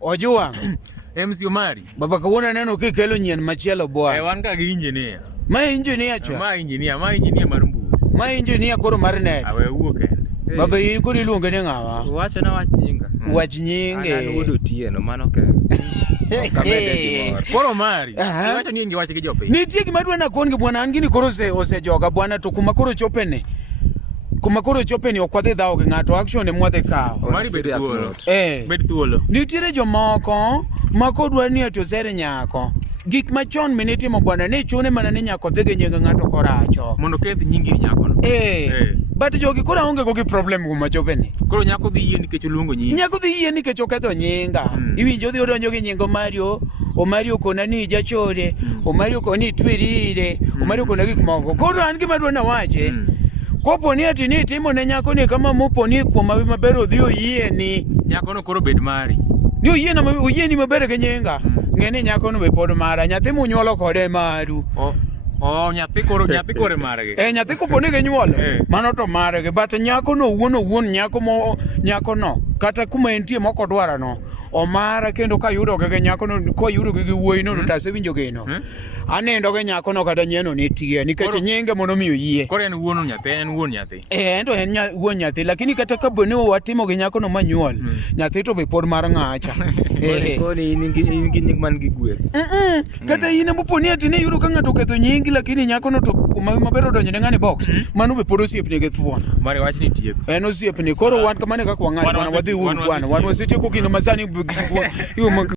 Ojua. MC Omari. Baba kawuono neno kikelo nyien machielo bwana. Wan ka gi engineer. Ma engineer cho. Ma engineer mar mbu. Ma engineer koro mar net. Awe wuok e. Baba in kodi luonge ne ngawa. Wacho na wach nyinga. Wach nyinge. An wuodo tieno mano kele. Koro Omari. Wacho ni ingi wache gi jopiny. Nitie gima dwa na kon gi bwana an gini koro osejoga bwana to kuma koro chopene. Kuma koro chopeni okwadhi dhao gi ng'ato action mwadhi kao. Omari bed thuolo. Bed thuolo. Nitiere jomoko ma kodwa ni ati osere nyako. Gik machon minitimo bwana ne chune mana ni nyako dhi gi nying ng'ato koracho. Mondo keth nyingi nyako no. But jogi koro onge go gi problem kuma chopeni. Koro nyako dhi yie nikech oluongo nyingi. Nyako dhi yie nikech oketho nyinga. Iwinjo dhi odonjo gi nyingo Mario. Omari okona ni jachore. Omari okoni twirire. Omari okona gik moko. Koro an gima dwa na wache. Kopo ni ati ni timo ne nyako ni kama mopo ni kuoma maber odhi oyie ni nyako no koro bed mari ni oyie ni maber gi nyinga ng'eni nyako no be pod mara nyathi munyuolo kode maru nyathi kore margi nyathi kopo ni ginyuolo mano to margi but nyako no owuon nyako no kata kuma entie moko dwara no omara kendo kayudo gi nyako no koyudo gi wuoyi no to asewinjo geno anindo gi nyako no kata nyieno nitie nikech nyinge mondo miyo yie koro en wuon nyathi en wuon nyathi lakini kata ka bone watimo gi nyako no manyuol nyathi to be pod mar ng'acha koni in gi nying man gi gweth kata in mopo ni ati ne yudo ka ng'ato ketho nyingi lakini nyako no to kuma maber odonjo ne ng'ani box mano be pod osiepne gi thuon Mari wach ni tieko en osiepne koro wan kamane kaka wang'ani wadhi uru bwana wan wasetieko kino masani